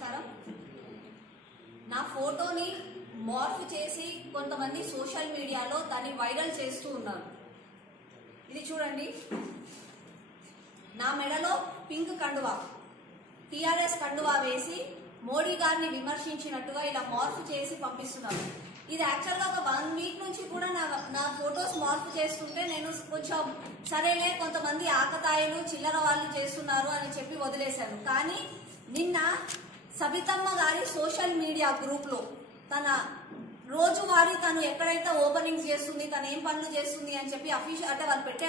నమస్కారం. నా ఫోటోని మార్ఫ్ చేసి కొంతమంది సోషల్ మీడియాలో దాన్ని వైరల్ చేస్తూ ఉన్నారు. ఇది చూడండి, నా మెడలో పింక్ కండువా, టిఆర్ఎస్ కండువా వేసి మోడీ గారిని విమర్శించినట్టుగా ఇలా మార్ఫ్ చేసి పంపిస్తున్నారు. ఇది యాక్చువల్గా ఒక 1 వీక్ నుంచి కూడా నా ఫొటోస్ మార్పు చేస్తుంటే నేను కొంచెం సరేలే కొంతమంది ఆకతాయిలు చిల్లర వాళ్ళు చేస్తున్నారు అని చెప్పి వదిలేశాను. కానీ నిన్న సబితమ్మ గారి సోషల్ మీడియా గ్రూప్ లో తన రోజువారీ తను ఎక్కడైతే ఓపెనింగ్స్ చేస్తుంది, తను ఏం పనులు చేస్తుంది అని చెప్పి అఫీషియల్ అంటే వాళ్ళు పెట్టే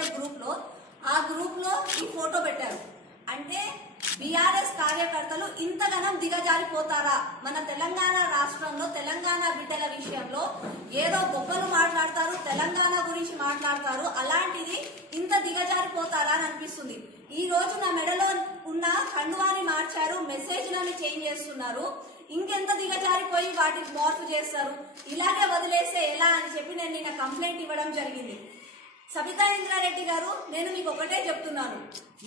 ఆ గ్రూప్ లో ఈ ఫోటో పెట్టారు. అంటే బీఆర్ఎస్ కార్యకర్తలు ఇంతగానం దిగజారిపోతారా? మన తెలంగాణ రాష్ట్రంలో తెలంగాణ బిడ్డల విషయంలో ఏదో గొప్పలు మాట్లాడతారు, తెలంగాణ గురించి మాట్లాడతారు, అలాంటిది ఇంత దిగజారిపోతారా అని అనిపిస్తుంది. ఈ రోజు నా మెడలో ఉన్న కండువాని మార్చారు, మెసేజ్లను చేంజ్ చేస్తున్నారు. ఇంకెంత దిగజారిపోయి వాటికి మార్పు చేస్తారు? ఇలాగే వదిలేస్తే ఎలా అని చెప్పి నేను నిన్న కంప్లైంట్ ఇవ్వడం జరిగింది. సబితా ఇంద్రారెడ్డి గారు, నేను మీకు ఒకటే చెప్తున్నాను,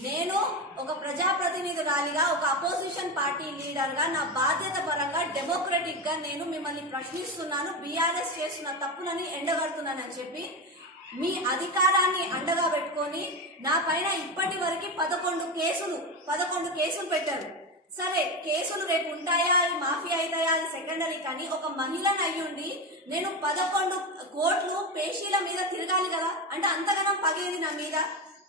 నేను ఒక ప్రజాప్రతినిధురాలిగా, ఒక అపోజిషన్ పార్టీ లీడర్ గా నా బాధ్యత పరంగా డెమోక్రటిక్ గా నేను మిమ్మల్ని ప్రశ్నిస్తున్నాను. బీఆర్ఎస్ చేస్తున్న తప్పులని ఎండగడుతున్నానని చెప్పి మీ అధికారాన్ని అండగా పెట్టుకొని నా పైన ఇప్పటి వరకు 11 కేసులు పెట్టారు. సరే, కేసులు రేపు ఉంటాయా, అవి మాఫీ అవుతాయా, అది సెకండరీ. కానీ ఒక మహిళను అయ్యుండి నేను 11 కోట్లు పేషీల మీద తిరగాలి కదా? అంటే అంతగానం పగేది నా మీద.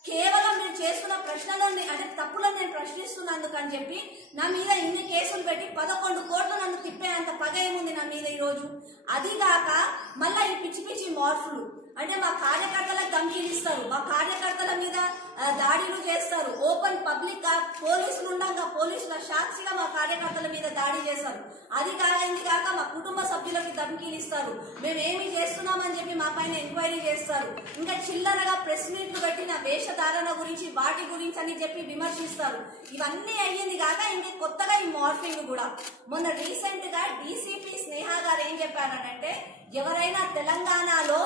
కేవలం మీరు చేస్తున్న ప్రశ్నలని అంటే తప్పులను నేను ప్రశ్నిస్తున్నందుకు అని చెప్పి నా మీద ఇన్ని కేసులు పెట్టి 11 కోట్లు నన్ను తిప్పేంత పగ ఏముంది నా మీద ఈరోజు? అదిగాక మళ్ళా ఈ పిచ్చి పిచ్చి మార్పులు అంటే మా కార్యకర్తలకు ధమ్కీలు ఇస్తారు, మా కార్యకర్తల మీద దాడులు చేస్తారు, ఓపెన్ పబ్లిక్ పోలీసులు ఉండగా పోలీసుల సాక్షిగా మా కార్యకర్తల మీద దాడి చేస్తారు. అది కాక మా కుటుంబ సభ్యులకి ధమ్కీలు ఇస్తారు, మేమేమి చేస్తున్నామని చెప్పి మా పైన ఎంక్వైరీ చేస్తారు. ఇంకా చిల్లరగా ప్రెస్ మీట్లు పెట్టిన వేషధారణ గురించి వాటి గురించి అని చెప్పి విమర్శిస్తారు. ఇవన్నీ అయ్యింది కాక ఇంక కొత్తగా ఈ మార్ఫింగ్ కూడా. మొన్న రీసెంట్ గా డీసీపీ స్నేహ గారు ఏం చెప్పారనంటే, ఎవరైనా తెలంగాణలో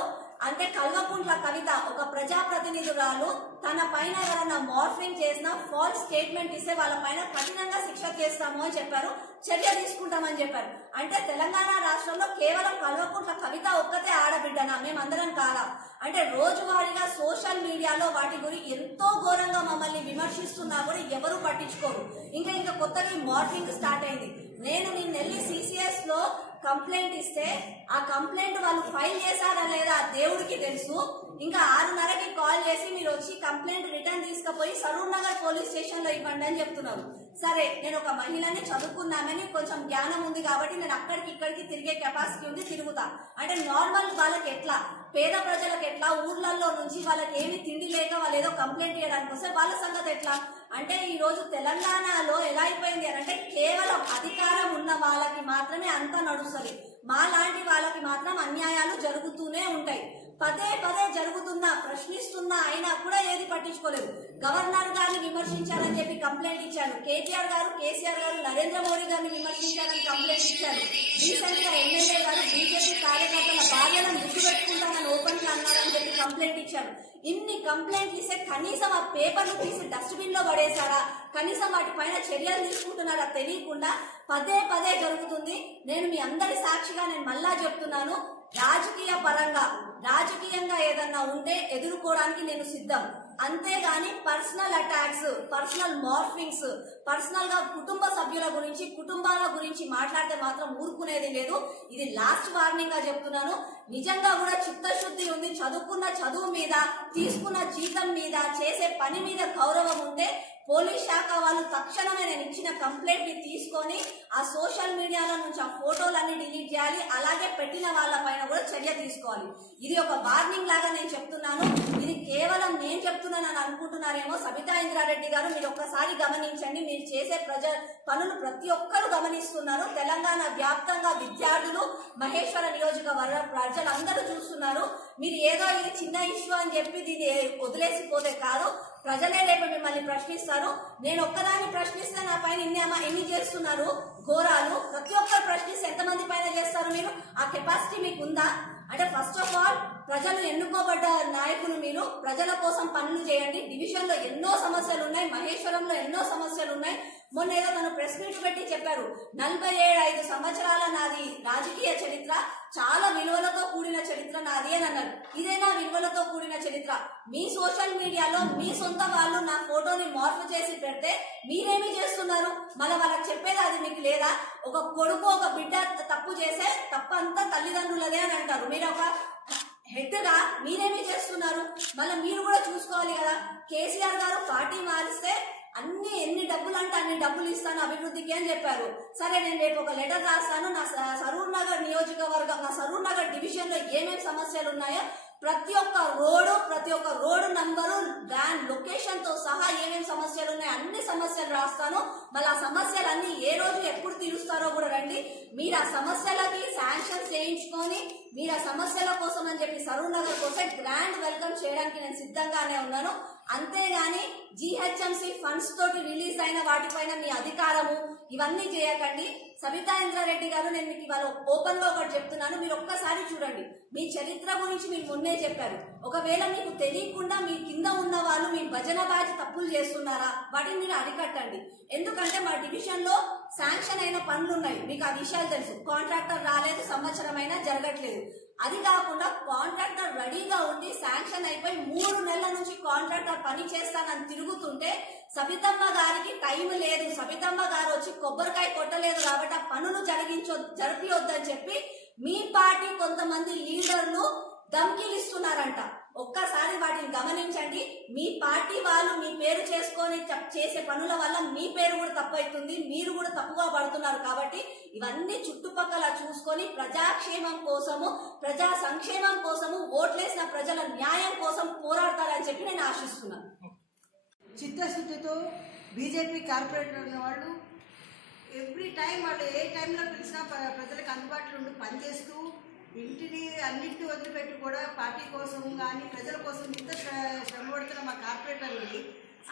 అంటే కల్వకుంట్ల కవిత ఒక ప్రజాప్రతినిధురాలు తన పైన ఎవరైనా మార్ఫింగ్ చేసిన ఫాల్స్ స్టేట్మెంట్ ఇస్తే వాళ్ళ పైన కఠినంగా శిక్ష చేస్తాము అని చెప్పారు, చర్య తీసుకుంటామని చెప్పారు. అంటే తెలంగాణ రాష్ట్రంలో కేవలం కల్వకుంట్ల కవిత ఒక్కతే ఆడబిడ్డనా? మేమందరం కాదా? అంటే రోజువారీగా సోషల్ మీడియాలో వాటి గురించి ఎంతో ఘోరంగా మమ్మల్ని విమర్శిస్తున్నా కూడా ఎవరు పట్టించుకోరు. ఇంకా కొత్తగా మార్ఫింగ్ స్టార్ట్ అయింది. నేను నిన్నెళ్ళి సిసిఎస్ లో కంప్లైంట్ ఇస్తే ఆ కంప్లైంట్ వాళ్ళు ఫైల్ చేశారా లేదా దేవుడికి తెలుసు. ఇంకా 6:30కి కాల్ చేసి మీరు వచ్చి కంప్లైంట్ రిటర్న్ తీసుకుపోయి సరూర్ నగర్ పోలీస్ స్టేషన్ లో ఇవ్వండి అని చెప్తున్నారు. సరే, నేను ఒక మహిళని చదువుకున్నామని కొంచెం జ్ఞానం ఉంది కాబట్టి నేను అక్కడికి ఇక్కడికి తిరిగే కెపాసిటీ ఉంది, తిరుగుతా. అంటే నార్మల్ వాళ్ళకి ఎట్లా, పేద ప్రజలకు ఎట్లా, ఊర్లలో నుంచి వాళ్ళకి ఏమి తిండి లేక వాళ్ళు ఏదో కంప్లైంట్ చేయడానికి వస్తే వాళ్ళ సంగతి ఎట్లా? అంటే ఈ రోజు తెలంగాణలో ఎలా అయిపోయింది అని అంటే కేవలం అధికారం ఉన్న వాళ్ళకి మాత్రమే అంతా నడుస్తుంది, మా లాంటి వాళ్ళకి మాత్రం అన్యాయాలు జరుగుతూనే ఉంటాయి. పదే జరుగుతున్నా ప్రశ్నిస్తున్నా అయినా కూడా ఏది పట్టించుకోలేదు. గవర్నర్ గారిని విమర్శించారని చెప్పి కంప్లైంట్ ఇచ్చారు, కేటీఆర్ గారు, కేసీఆర్ గారు నరేంద్ర మోడీ గారిని విమర్శించారని కంప్లైంట్ ఇచ్చారు. రీసెంట్ గా ఎమ్మెల్యే గారు బీజేపీ కార్యకర్తల భార్యలను ముద్దు పెట్టుకుంటానని ఓపెన్ గా అన్నారని చెప్పి కంప్లైంట్ ఇచ్చారు. ఇన్ని కంప్లైంట్లు ఇస్తే కనీసం ఆ పేపర్లు తీసి డస్ట్బిన్ లో పడేశారా? కనీసం వాటి పైన చర్యలు తీసుకుంటున్నారా? తెలియకుండా పదే జరుగుతుంది. నేను మీ అందరి సాక్షిగా నేను మళ్ళా చెప్తున్నాను, రాజకీయంగా ఏదన్నా ఉంటే ఎదుర్కోవడానికి నేను సిద్ధం. అంతేగాని personal attacks, personal morphings, personal గా కుటుంబ సభ్యుల గురించి, కుటుంబాల గురించి మాట్లాడితే మాత్రం ఊరుకునేది లేదు. ఇది లాస్ట్ వార్నింగ్ గా చెప్తున్నాను. నిజంగా కూడా చిత్తశుద్ధి ఉంది, చదువుకున్న చదువు మీద, తీసుకున్న జీతం మీద, చేసే పని మీద గౌరవం ఉంటే పోలీస్ శాఖ వాళ్ళు తక్షణమే నేను ఇచ్చిన కంప్లైంట్ ని తీసుకొని ఆ సోషల్ మీడియాలో నుంచి ఆ ఫోటోలన్నీ డిలీట్ చేయాలి. అలాగే పెట్టిన వాళ్ళ పైన కూడా చర్య తీసుకోవాలి. ఇది ఒక వార్నింగ్ లాగా నేను చెప్తున్నాను. ఇది కేవలం నేను చెప్తున్నానని అనుకుంటున్నారేమో. సబితా ఇంద్రారెడ్డి గారు, మీరు ఒక్కసారి గమనించండి. మీరు చేసే పనులు ప్రతి ఒక్కరు గమనిస్తున్నారు. తెలంగాణ వ్యాప్తంగా విద్యార్థులు, మహేశ్వర నియోజకవర్గ ప్రజలందరూ చూస్తున్నారు. మీరు ఏదో ఇది చిన్న ఇష్యూ అని చెప్పి దీన్ని వదిలేసిపోతే కాదు, ప్రజలే రేపు మిమ్మల్ని ప్రశ్నిస్తారు. నేను ఒక్కదాన్ని ప్రశ్నిస్తే నా పైన ఎన్ని చేస్తున్నారు ఘోరాలు, ప్రతి ఒక్కరు ప్రశ్నిస్తే ఎంతమంది పైన చేస్తారు మీరు? ఆ కెపాసిటీ మీకు ఉందా? అంటే ఫస్ట్ ఆఫ్ ఆల్ ప్రజలు ఎన్నుకోబడ్డ నాయకులు మీరు, ప్రజల కోసం పనులు చేయండి. డివిజన్ లో ఎన్నో సమస్యలు ఉన్నాయి, మహేశ్వరంలో ఎన్నో సమస్యలు ఉన్నాయి. మొన్న ఏదో తను ప్రెస్ మీట్ పెట్టి చెప్పారు, 47-5 సంవత్సరాల నాది రాజకీయ చరిత్ర, చాలా విలువలతో కూడిన చరిత్ర నాది అని అన్నారు. ఇదేనా విలువలతో కూడిన చరిత్ర? మీ సోషల్ మీడియాలో మీ సొంత వాళ్ళు నా ఫోటోని మార్పు చేసి పెడితే మీరేమి చేస్తున్నారు? మళ్ళీ వాళ్ళకి చెప్పేది అది మీకు లేదా? ఒక కొడుకు ఒక బిడ్డ తప్పు చేసే తప్పంతా తల్లిదండ్రులదే అని అంటారు. మీరు ఒక హెడ్ గా మీరేమి చేస్తున్నారు? మళ్ళీ మీరు కూడా చూసుకోవాలి కదా. కేసీఆర్ గారు పార్టీ మారిస్తే ఎన్ని డబ్బులు అంటే అన్ని డబ్బులు ఇస్తాను అభివృద్ధికి అని చెప్పారు. సరే, నేను రేపు ఒక లెటర్ రాస్తాను, నా సరూర్ నగర్ నియోజకవర్గం, నా సరూర్ నగర్ డివిజన్ లో ఏమేమి సమస్యలు ఉన్నాయో ప్రతి ఒక్క రోడ్డు నంబరు, ల్యాండ్ లొకేషన్ తో సహా ఏమేమి సమస్యలు ఉన్నాయో అన్ని సమస్యలు రాస్తాను. మళ్ళీ ఆ సమస్యలన్నీ ఏ రోజు ఎప్పుడు తీరుస్తారో కూడా రండి. మీరు ఆ సమస్యలకి శాంక్షన్స్ చేయించుకొని మీరు ఆ సమస్యల కోసం అని చెప్పి సరూర్ నగర్ కోసం గ్రాండ్ వెల్కమ్ చేయడానికి నేను సిద్ధంగానే ఉన్నాను. అంతేగాని GHMC ఫండ్స్ తోటి రిలీజ్ అయిన వాటిపైన మీ అధికారము ఇవన్నీ చేయకండి. సబితా ఇంద్రారెడ్డి గారు, నేను మీకు ఇవాళ ఓపెన్ గా ఒకటి చెప్తున్నాను, మీరు ఒక్కసారి చూడండి. మీ చరిత్ర గురించి మీరు మొన్నే చెప్పారు. ఒకవేళ మీకు తెలియకుండా మీ కింద ఉన్న వాళ్ళు మీ భజన బ్యాచ్ తప్పులు చేస్తున్నారా, వాటిని మీరు అరికట్టండి. ఎందుకంటే మా డివిజన్ లో శాంక్షన్ అయిన పనులు ఉన్నాయి, మీకు ఆ విషయాలు తెలుసు. కాంట్రాక్టర్ రాలేదు, సంవత్సరమైనా జరగట్లేదు. అది కాకుండా కాంట్రాక్టర్ రెడీగా ఉండి శాంక్షన్ అయిపోయి 3 నెలల నుంచి కాంట్రాక్టర్ పని చేస్తానని తిరుగుతుంటే సబితమ్మ గారికి టైం లేదు, సబితమ్మ గారు వచ్చి కొబ్బరికాయ కొట్టలేదు కాబట్టి ఆ పనులు జరిపియొద్దని చెప్పి మీ పార్టీ కొంతమంది లీడర్లు ధమ్కీలు ఇస్తున్నారంట. ఒక్కసారి వాటిని గమనించండి. మీ పార్టీ వాళ్ళు మీ పేరు చేసుకొని చేసే పనుల వల్ల మీ పేరు కూడా తప్పవుతుంది, మీరు కూడా తప్పుగా పడుతున్నారు. కాబట్టి ఇవన్నీ చుట్టుపక్కల చూసుకొని ప్రజాక్షేమం కోసము, ప్రజా సంక్షేమం కోసము, ఓట్లేసిన ప్రజల న్యాయం కోసం పోరాడతారని చెప్పి నేను ఆశిస్తున్నాను. చిత్తశుద్ధితో బీజేపీ కార్పొరేటర్ ఉన్న వాళ్ళు ఎవ్రీ టైం వాళ్ళు ఏ టైంలో పిలిచినా ప్రజలకు అందుబాటులో ఉండి పనిచేస్తూ ఇంటిని అన్నింటినీ వదిలిపెట్టి కూడా పార్టీ కోసం కానీ ప్రజల కోసం ఇంత శ్రమ పడుతున్న మా కార్పొరేటర్ని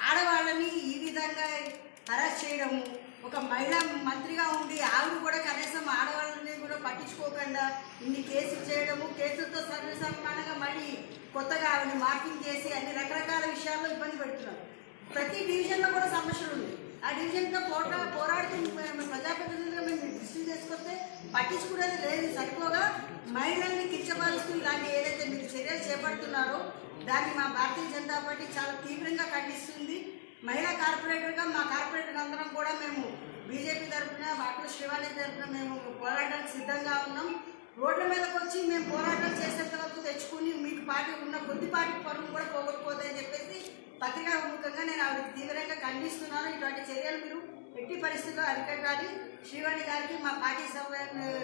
ఆడవాళ్ళని ఈ విధంగా హరాస్ చేయడము, ఒక మహిళా మంత్రిగా ఉండి ఆవిడ కూడా కనీసం ఆడవాళ్ళని కూడా పట్టించుకోకుండా ఇన్ని కేసులు చేయడము, కేసులతో సర్వసమానంగా మళ్ళీ కొత్తగా ఆవిడని మార్కింగ్ చేసి అన్ని రకరకాల విషయాల్లో ఇబ్బంది పెడుతున్నారు. ప్రతి డివిజన్లో కూడా సమస్యలు ఉంది. ఆ డివిజన్తో పోరాడుతూ ప్రజాప్రతినిధులుగా మేము దృష్టి చేసుకొస్తే పట్టించుకునేది లేదు. సరిపోగా మహిళల్ని కించపరుస్తూ ఇలాంటి ఏదైతే మీరు చర్యలు చేపడుతున్నారో దాన్ని మా భారతీయ జనతా పార్టీ చాలా తీవ్రంగా ఖండిస్తుంది. మహిళా కార్పొరేటర్గా మా కార్పొరేటర్ అందరం కూడా మేము బీజేపీ తరఫున, వాకుల శ్రీవాణి తరఫున మేము పోరాటానికి సిద్ధంగా ఉన్నాం. రోడ్ల మీదకి వచ్చి మేము పోరాటం చేసేంత వరకు తెచ్చుకుని మీకు పార్టీ ఉన్న కొద్దిపాటి పనులు కూడా పోగొట్టుకోదని చెప్పేసి పత్రికా ముఖంగా నేను ఆవిడకి తీవ్రంగా ఖండిస్తున్నాను. ఇటువంటి చర్యలు మీరు ఎట్టి పరిస్థితుల్లో అరికట్టాలి. శ్రీవాణి గారికి మా పార్టీ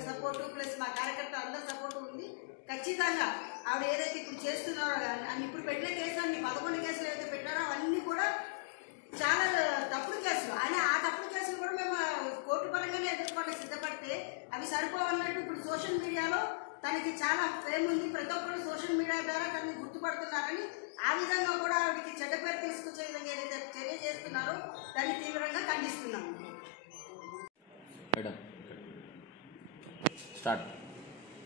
సపోర్టు ప్లస్ మా కార్యకర్త అందరి సపోర్టు ఉంది. ఖచ్చితంగా ఆవిడ ఏదైతే ఇప్పుడు చేస్తున్నారో అన్ని ఇప్పుడు పెట్టిన కేసులు 11 కేసులు ఏదైతే పెట్టారో అవన్నీ కూడా చాలా తప్పుడు కేసులు. అని ఆ తప్పుడు కేసులు కూడా మేము కోర్టు పరంగానే ఎదుర్కోవడానికి సిద్ధపడితే అవి సరిపోవన్నట్టు ఇప్పుడు సోషల్ మీడియాలో తనకి చాలా ఫేమ్ ఉంది, ప్రతి ఒక్కరు సోషల్ మీడియా ద్వారా తనని గుర్తుపడుతున్నారని ఆ విధంగా కూడా ఆవిడకి చెడ్డ పేరు తీసుకొచ్చే విధంగా ఏదైతే చర్య చేస్తున్నారో దాన్ని తీవ్రంగా ఖండిస్తున్నాము.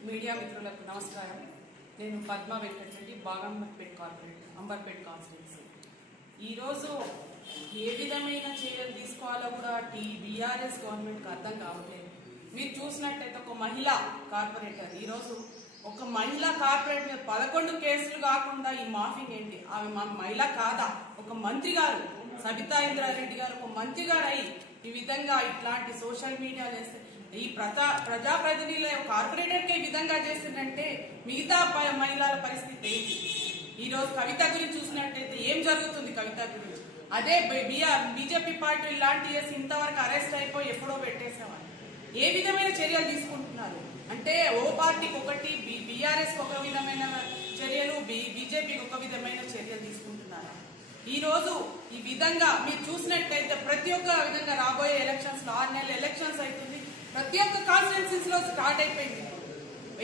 మీడియా మిత్రులకు నమస్కారం. నేను పద్మా వెంకటరెడ్డి, బాగంపేట్ కార్పొరేట్, అంబర్పేట్ కాన్స్టిట్యున్సీ. ఈరోజు ఏ విధమైన చర్యలు తీసుకోవాలో కూడా బీఆర్ఎస్ గవర్నమెంట్కి అర్థం కావట్లేదు. మీరు చూసినట్టయితే ఒక మహిళా కార్పొరేటర్, ఈరోజు ఒక మహిళా కార్పొరేటర్ 11 కేసులు కాకుండా ఈ మాఫింగ్ ఏంటి? ఆమె మహిళ కాదా? ఒక మంత్రి గారు, సబితా ఇంద్రారెడ్డి గారు ఒక మంత్రి గారు అయి ఈ విధంగా ఇట్లాంటి సోషల్ మీడియాలో వేస్తే ఈ ప్రజాప్రతినిధుల కార్పొరేటర్కే ఈ విధంగా చేస్తుందంటే మిగతా మహిళల పరిస్థితి ఏంటి? ఈరోజు కవిత గురించి చూసినట్టయితే ఏం జరుగుతుంది? కవిత గురించి అదే బీజేపీ పార్టీ లాంటి చేసి ఇంతవరకు అరెస్ట్ అయిపోయి ఎప్పుడో పెట్టేసేవారు. ఏ విధమైన చర్యలు తీసుకుంటున్నారు అంటే ఓ పార్టీకి ఒకటి, బీఆర్ఎస్ ఒక విధమైన చర్యలు, బీజేపీకి ఒక విధమైన చర్యలు తీసుకుంటున్నారు. ఈ రోజు ఈ విధంగా మీరు చూసినట్టయితే ప్రతి ఒక్క విధంగా రాబోయే ఎలక్షన్స్ లో 6 నెలల ఎలక్షన్స్ అవుతుంది. ప్రతి ఒక్క కాన్స్టిట్యున్సీస్ లో స్టార్ట్ అయిపోయింది.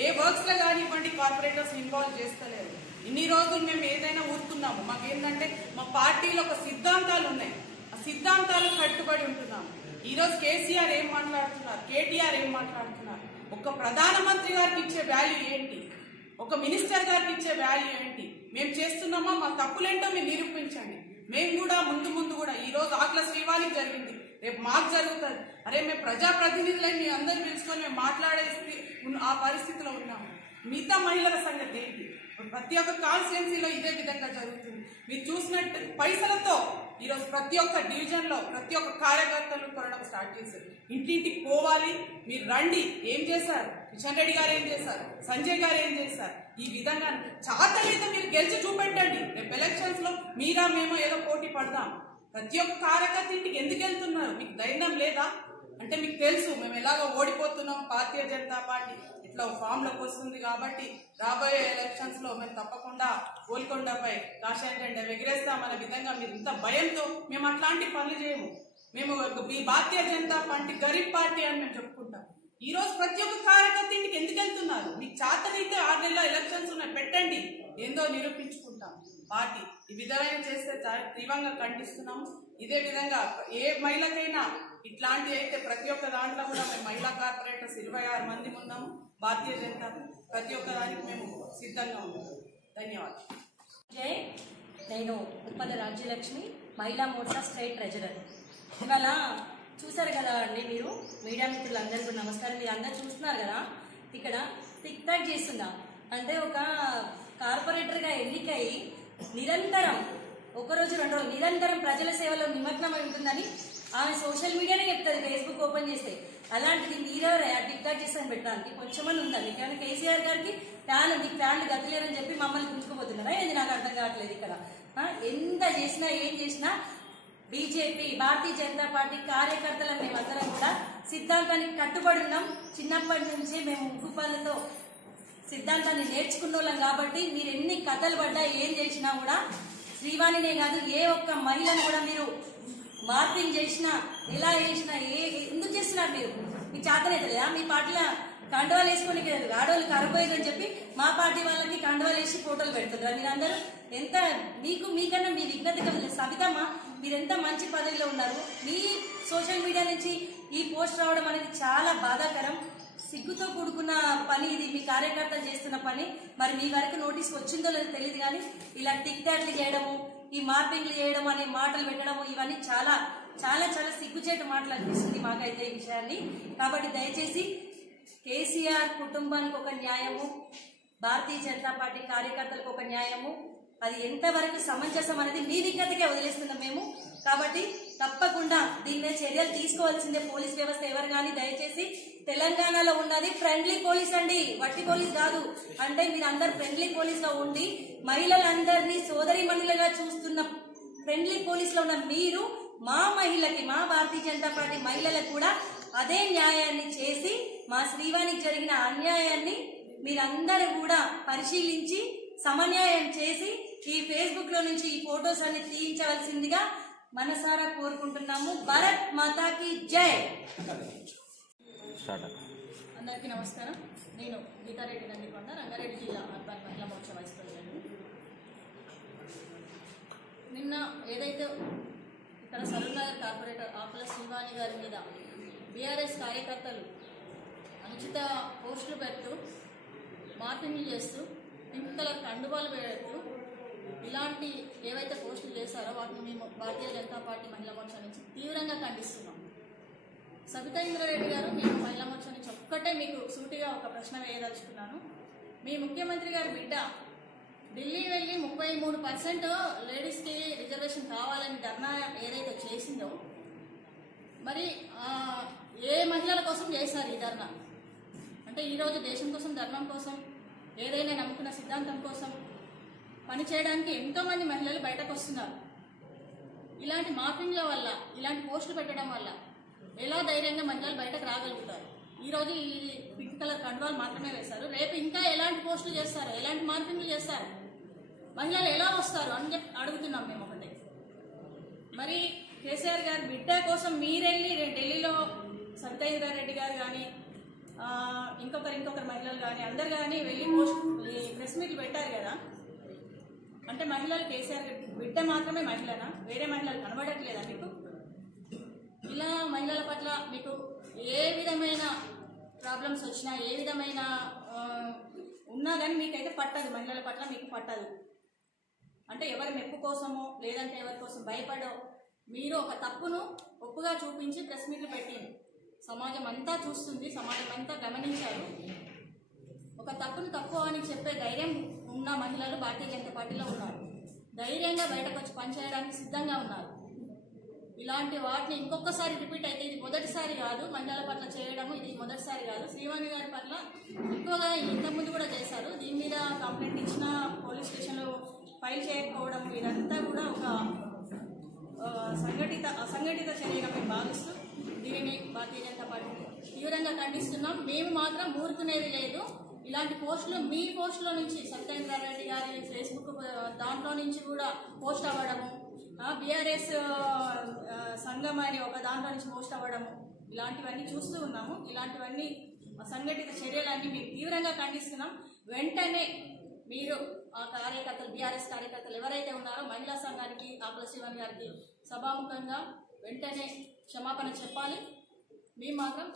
ఏ వర్క్స్ లో కానివ్వండి కార్పొరేటర్స్ ఇన్వాల్వ్ చేస్తలేరు. ఇన్ని రోజులు మేము ఏదైనా ఊరుకున్నాము. మాకేంటంటే మా పార్టీలో ఒక సిద్ధాంతాలు ఉన్నాయి, ఆ సిద్ధాంతాలు కట్టుబడి ఉంటున్నాము. ఈరోజు కేసీఆర్ ఏం మాట్లాడుతున్నారు, కేటీఆర్ ఏం మాట్లాడుతున్నారు, ఒక ప్రధానమంత్రి గారికి ఇచ్చే వాల్యూ ఏంటి, ఒక మినిస్టర్ గారికి ఇచ్చే వాల్యూ ఏంటి, మేము చేస్తున్నామా, మా తప్పులేంటో మీరు నిరూపించండి. మేము కూడా ముందు కూడా ఈరోజు ఆకుల శ్రీవాణికి జరిగింది, రేపు మాకు జరుగుతుంది. అరే మేము ప్రజాప్రతినిధులై మీ అందరూ పిలుచుకొని మేము మాట్లాడేసి ఆ పరిస్థితిలో ఉన్నాము. మిగతా మహిళల సంగతి ఏంటి? ప్రతి ఒక్క కాన్స్టిట్యున్సీలో ఇదే విధంగా జరుగుతుంది. మీరు చూసినట్టు పైసలతో ఈరోజు ప్రతి ఒక్క డివిజన్ లో ప్రతి ఒక్క కార్యకర్తలు కొనడం స్టార్ట్ చేశారు. ఇంటింటికి పోవాలి, మీరు రండి, ఏం చేశారు, కిషన్ రెడ్డి గారు ఏం చేశారు, సంజయ్ గారు ఏం చేశారు, ఈ విధంగా చాతనైతే మీరు గెలిచి చూపెట్టండి. రేపు ఎలక్షన్స్ లో మీరా మేమో ఏదో పోటీ పడదాం. ప్రతి ఒక్క కార్యకర్త ఇంటికి ఎందుకు వెళ్తున్నారు? మీకు ధైర్యం లేదా? అంటే మీకు తెలుసు మేము ఎలాగో ఓడిపోతున్నాం, భారతీయ జనతా పార్టీ ఇట్లా ఫామ్ లోకి వస్తుంది కాబట్టి రాబోయే ఎలక్షన్స్ లో మేము తప్పకుండా గోల్కొండపై కాషాయం జెండా ఎగిరేస్తామనే విధంగా మీరు ఇంత భయంతో మేము అట్లాంటి పనులు చేయము. మేము ఈ భారతీయ జనతా పార్టీ గరీబ్ పార్టీ అని మేము చెప్పుకుంటాం. ఈ రోజు ప్రతి ఒక్క కార్యకర్త ఇంటికి ఎందుకు వెళ్తున్నారు? మీకు చాతనైతే 6 నెలల ఎలక్షన్స్ ఉన్నాయి, పెట్టండి, ఏందో నిరూపించుకుంటాం. పార్టీ ఈ విధంగా చేస్తే తీవ్రంగా ఖండిస్తున్నాము. ఇదే విధంగా ఏ మహిళకైనా ఇట్లాంటివి అయితే ప్రతి ఒక్క దాంట్లో కూడా మేము మహిళా కార్పొరేటర్స్ 26 మంది ఉన్నాము. భారతీయ జనతా ప్రతి ఒక్క దానికి మేము సిద్ధంగా ఉన్నాము. ధన్యవాదాలు. జై, నేను ఉప్పల రాజ్యలక్ష్మి, మహిళా మోర్చా స్టేట్ ట్రెజరర్. ఇవాళ చూసారు కదా అండి, మీరు మీడియా మిత్రులందరికీ నమస్కారం. మీరు అందరు చూస్తున్నారు కదా, ఇక్కడ టిక్ టాక్ చేస్తున్నా అంటే ఒక కార్పొరేటర్గా ఎన్నికై నిరంతరం ఒకరోజు 2 రోజులు నిరంతరం ప్రజల సేవలో నిమగ్నమై ఉంటుందని ఆమె సోషల్ మీడియానే చెప్తుంది, ఫేస్బుక్ ఓపెన్ చేస్తే. అలాంటిది మీరెవరే టిక్ టాక్ చేస్తాను పెట్టడానికి కొంచెమని ఉందండి. కానీ కేసీఆర్ గారికి ఫ్యాన్ ఉంది, ఫ్యాన్లు గతిలేరని చెప్పి మమ్మల్ని గుంజుకుపోతున్నారా? ఇది నాకు అర్థం కావట్లేదు. ఇక్కడ ఎంత చేసినా ఏం చేసినా బీజేపీ భారతీయ జనతా పార్టీ కార్యకర్తలను మేమందరం కూడా సిద్ధాంతానికి కట్టుబడి ఉన్నాం. చిన్నప్పటి నుంచే మేము ఉగ్గుపాలతో సిద్ధాంతాన్ని నేర్చుకున్న వాళ్ళం కాబట్టి మీరు ఎన్ని కథలు పడ్డా ఏం చేసినా కూడా శ్రీవాణినే కాదు ఏ ఒక్క మహిళను కూడా మీరు మార్పింగ్ చేసినా ఎలా చేసినా ఎందుకు చేస్తున్నారు? మీరు మీ చేతనైతే లేదా? మీ పార్టీలో కండువాలు వేసుకొని ఆడవాళ్ళు కరపోయారని చెప్పి మా పార్టీ వాళ్ళకి కండువాలు వేసి ఫోటోలు పెడుతున్నారు. మీరందరూ ఎంత మీకన్నా మీ విజ్ఞత సవితమ్మా, మీరెంత మంచి పదవిలో ఉన్నారు. మీ సోషల్ మీడియా నుంచి ఈ పోస్ట్ రావడం అనేది చాలా బాధాకరం, సిగ్గుతో కూడుకున్న పని ఇది. మీ కార్యకర్తలు చేస్తున్న పని మరి మీ వరకు నోటీస్ వచ్చిందో లేదో తెలియదు, కానీ ఇలా టిక్ టాక్లు చేయడము, ఈ మార్పింగ్లు చేయడం అనే మాటలు పెట్టడము ఇవన్నీ చాలా చాలా చాలా సిగ్గుచేటు మాటలు అనిపిస్తుంది మాకైతే ఈ విషయాన్ని. కాబట్టి దయచేసి కేసీఆర్ కుటుంబానికి ఒక న్యాయము, భారతీయ జనతా పార్టీ కార్యకర్తలకు ఒక న్యాయము, అది ఎంతవరకు సమంజసం అనేది మీ విజ్ఞతకే వదిలేస్తున్నాం మేము. కాబట్టి తప్పకుండా దీని మీద చర్యలు తీసుకోవాల్సిందే పోలీస్ వ్యవస్థ. ఎవరు కానీ దయచేసి తెలంగాణలో ఉన్నది ఫ్రెండ్లీ పోలీస్ అండి, వట్టి పోలీస్ కాదు. అంటే మీరు అందరు ఫ్రెండ్లీ పోలీస్ లో ఉండి మహిళలందరినీ సోదరిమణులుగా చూస్తున్న ఫ్రెండ్లీ పోలీస్ లో ఉన్న మీరు మా మహిళకి, మా భారతీయ జనతా పార్టీ మహిళలకు కూడా అదే న్యాయాన్ని చేసి మా శ్రీవాణికి జరిగిన అన్యాయాన్ని మీరందరూ కూడా పరిశీలించి సమన్యాయం చేసి ఈ ఫేస్బుక్ లో నుంచి ఈ ఫోటోస్ అన్ని తీయించవలసిందిగా మనసారా కోరుకుంటున్నాము. భారత్ మాతాకి జై. అందరికీ నమస్కారం. నేను గీతారెడ్డి నందికొండ, రంగారెడ్డి జిల్లా అర్బన్ మహిళా మోర్చా వైస్ ప్రెసిడెంట్. నిన్న ఏదైతే ఇక్కడ సరూర్నగర్ కార్పొరేటర్ ఆకుల శ్రీవాణి గారి మీద బీఆర్ఎస్ కార్యకర్తలు అనుచిత పోస్టులు పెడుతూ మార్పింగ్లు చేస్తూ పింక్ కలర్ కండువాలు పెడుతూ ఇలాంటి ఏవైతే పోస్టులు చేశారో వాటిని మేము భారతీయ జనతా పార్టీ మహిళా మోర్చా నుంచి తీవ్రంగా ఖండిస్తున్నాం. సబితా ఇంద్రారెడ్డి గారు, మేము మహిళా మోర్చా నుంచి ఒక్కటే మీకు సూటిగా ఒక ప్రశ్న వేయదలుచుకున్నాను. మీ ముఖ్యమంత్రి గారి బిడ్డ ఢిల్లీ వెళ్ళి 33% లేడీస్కి రిజర్వేషన్ కావాలని ధర్నా ఏదైతే చేసిందో, మరి ఏ మహిళల కోసం చేశారు ఈ ధర్నా? అంటే ఈరోజు దేశం కోసం, ధర్మం కోసం, ఏదైనా నమ్ముకున్న సిద్ధాంతం కోసం పనిచేయడానికి ఎంతోమంది మహిళలు బయటకు వస్తున్నారు. ఇలాంటి మార్పింగ్ల వల్ల, ఇలాంటి పోస్టులు పెట్టడం వల్ల ఎలా ధైర్యంగా మహిళలు బయటకు రాగలుగుతారు? ఈరోజు ఈ పింక్ కలర్ కండువాలు మాత్రమే వేశారు, రేపు ఇంకా ఎలాంటి పోస్టులు చేస్తారు, ఎలాంటి మార్పింగ్లు చేస్తారు, మహిళలు ఎలా వస్తారు అని చెప్పి అడుగుతున్నాం మేము ఒకటే. మరి కేసీఆర్ గారి బిడ్డ కోసం మీరెళ్ళి ఢిల్లీలో సబితా ఇంద్రారెడ్డి గారు కానీ ఇంకొకరు మహిళలు కానీ అందరు కానీ వెళ్ళి ప్రెస్ మీట్లు పెట్టారు కదా, అంటే మహిళలు కేసీఆర్ బిడ్డ మాత్రమే మహిళనా? వేరే మహిళలు కనబడట్లేదా మీకు? ఇలా మహిళల పట్ల మీకు ఏ విధమైన ప్రాబ్లమ్స్ వచ్చినా, ఏ విధమైన ఉన్నా కానీ మీకైతే పట్టదు, మహిళల పట్ల మీకు పట్టదు. అంటే ఎవరి మెప్పు కోసమో లేదంటే ఎవరి కోసం భయపడో మీరు ఒక తప్పును ఒప్పుగా చూపించి ప్రెస్ మీట్లు పెట్టింది. సమాజం అంతా చూస్తుంది, సమాజం అంతా గమనించారు. ఒక తప్పును తప్పు అని చెప్పే ధైర్యం ఉన్న మహిళలు భారతీయ జనతా పార్టీలో ఉన్నారు. ధైర్యంగా బయటకు వచ్చి పనిచేయడానికి సిద్ధంగా ఉన్నారు. ఇలాంటి వాటిని ఇంకొకసారి రిపీట్ అయితే ఇది మొదటిసారి కాదు, మహిళల పట్ల చేయడము ఇది మొదటిసారి కాదు. శ్రీవాణి గారి పట్ల ఎక్కువగా ఇంతకుముందు కూడా చేశారు. దీని మీద కంప్లైంట్ ఇచ్చిన పోలీస్ స్టేషన్లో ఫైల్ చేయకపోవడం ఇదంతా కూడా ఒక అసంఘటిత చర్యగా మేము భావిస్తూ దీనిని భారతీయ జనతా పార్టీ తీవ్రంగా ఖండిస్తున్నాం. మేము మాత్రం ఊరుకునేది లేదు. ఇలాంటి పోస్టులు మీ పోస్టులో నుంచి సత్యేంద్ర రెడ్డి గారి ఫేస్బుక్ దాంట్లో నుంచి కూడా పోస్ట్ అవ్వడము, బీఆర్ఎస్ సంఘం అని ఒక దాంట్లో నుంచి పోస్ట్ అవ్వడము ఇలాంటివన్నీ చూస్తూ ఉన్నాము. ఇలాంటివన్నీ అసంఘటిత చర్యలన్నీ మేము తీవ్రంగా ఖండిస్తున్నాం. వెంటనే మీరు ఆ కార్యకర్తలు, బీఆర్ఎస్ కార్యకర్తలు ఎవరైతే ఉన్నారో మహిళా సంఘానికి ఆకుల శ్రీవాణి గారికి సభాముఖంగా వెంటనే క్షమాపణ చెప్పాలి. మేము మాత్రం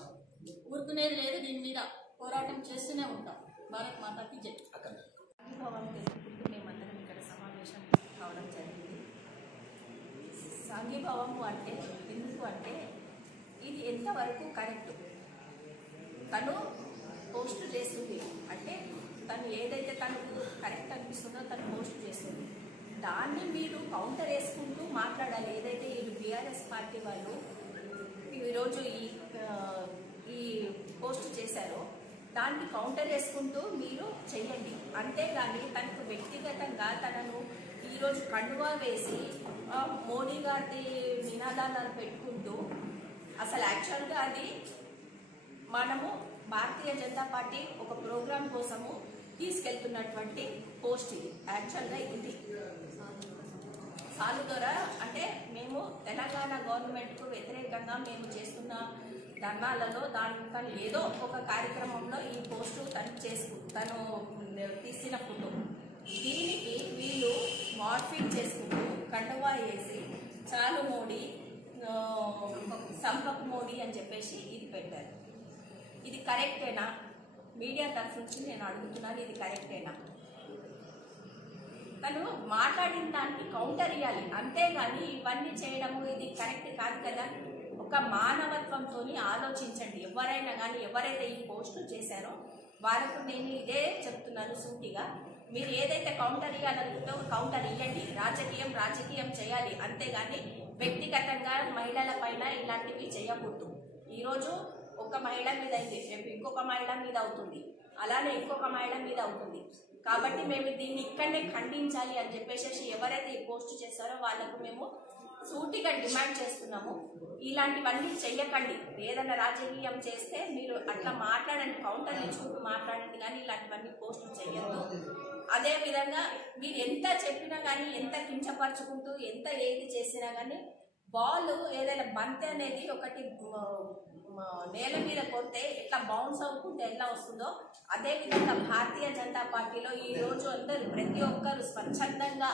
ఊరుకునేది లేదు, దీని మీద పోరాటం చేస్తూనే ఉంటాం. భారత్ మాతాకి జై. సాంఘీభావాన్ని తెలుపుకుంటూ మేమందరం ఇక్కడ సమావేశం కావడం జరిగింది. సాంఘీభావము అంటే ఎందుకు అంటే ఇది ఎంతవరకు కరెక్ట్. తను పోస్ట్ చేస్తుంది అంటే తను ఏదైతే తనకు కరెక్ట్ అనిపిస్తుందో తను పోస్ట్ చేస్తుంది. దాన్ని మీరు కౌంటర్ వేసుకుంటూ మాట్లాడాలి. ఏదైతే ఈ బీఆర్ఎస్ పార్టీ వాళ్ళు ఈరోజు ఈ పోస్ట్ చేశారో దాన్ని కౌంటర్ వేసుకుంటూ మీరు చెయ్యండి. అంతేగాని తనకు వ్యక్తిగతంగా తనను ఈరోజు కండువా వేసి మోడీ గారి నినాదాలను పెట్టుకుంటూ అసలు యాక్చువల్గా అది మనము భారతీయ జనతా పార్టీ ఒక ప్రోగ్రాం కోసము తీసుకెళ్తున్నటువంటి పోస్ట్ ఇది. యాక్చువల్గా ఇది సాలుదొర అంటే మేము తెలంగాణ గవర్నమెంట్కు వ్యతిరేకంగా మేము చేస్తున్న ధర్నాలలో తను ఏదో ఒక కార్యక్రమంలో ఈ పోస్టు తను తీసిన ఫోటో. దీనికి వీళ్ళు మార్ఫింగ్ చేసుకుంటూ కండువా వేసి చాలు మోడీ, సంపక్ మోడీ అని చెప్పేసి ఇది పెట్టారు. ఇది కరెక్టేనా? మీడియా తరఫు నుంచి నేను అడుగుతున్నాను, ఇది కరెక్టేనా? తను మాట్లాడిన దానికి కౌంటర్ ఇవ్వాలి, అంతేగాని ఇవన్నీ చేయడము ఇది కరెక్ట్ కాదు కదా. ఒక మానవత్వంతో ఆలోచించండి. ఎవరైనా కానీ ఎవరైతే ఈ పోస్టులు చేశారో వాళ్ళకు నేను ఇదే చెప్తున్నాను సూటిగా, మీరు ఏదైతే కౌంటర్ ఇవ్వాలనుకుంటో కౌంటర్ ఇవ్వండి. రాజకీయం చేయాలి, అంతేగాని వ్యక్తిగతంగా మహిళల పైన ఇలాంటివి చేయకూడదు. ఈరోజు ఒక మహిళ మీద అయింది, రేపు ఇంకొక మహిళ మీద అవుతుంది, అలానే ఇంకొక మహిళ మీద అవుతుంది. కాబట్టి మేము దీన్ని ఇక్కడనే ఖండించాలి అని చెప్పేసి ఎవరైతే ఈ పోస్ట్ చేశారో వాళ్ళకు మేము సూటిగా డిమాండ్ చేస్తున్నాము. ఇలాంటివన్నీ చెయ్యకండి. ఏదైనా రాజకీయం చేస్తే మీరు అట్లా మాట్లాడండి, కౌంటర్ ఇచ్చుకుంటూ మాట్లాడండి, కానీ ఇలాంటివన్నీ పోస్టులు చెయ్యొద్దు. అదేవిధంగా మీరు ఎంత చెప్పినా కానీ, ఎంత కించపరుచుకుంటూ ఎంత ఏది చేసినా కానీ బాల్ ఏదైనా బంతి అనేది ఒకటి నేల మీద కొడితే ఎట్లా బౌన్స్ అవుతుంటే ఎలా వస్తుందో అదేవిధంగా భారతీయ జనతా పార్టీలో ఈ రోజు అందరూ ప్రతి ఒక్కరు స్వచ్ఛందంగా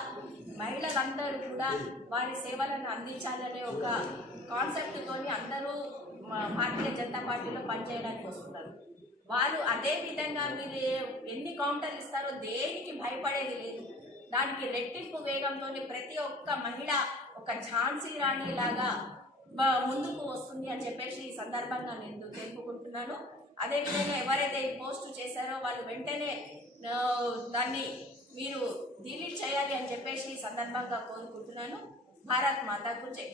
మహిళలందరూ కూడా వారి సేవలను అందించాలనే ఒక కాన్సెప్ట్తో అందరూ భారతీయ జనతా పార్టీలో పనిచేయడానికి వస్తున్నారు. వాళ్ళు అదే విధంగా మీరు ఎన్ని కౌంటర్లు ఇస్తారో దేనికి భయపడేది లేదు. దానికి రెట్టింపు వేగంతో ప్రతి ఒక్క మహిళ ఒక ఝాన్సీ రాణి లాగా ముందుకు వస్తుంది అని చెప్పేసి ఈ సందర్భంగా నేను తెలుపుకుంటున్నాను. అదేవిధంగా ఎవరైతే ఈ పోస్టు చేశారో వాళ్ళు వెంటనే దాన్ని మీరు డిలీట్ చేయాలి అని చెప్పేసి ఈ సందర్భంగా కోరుకుంటున్నాను. భారత్ మాతాకు జై.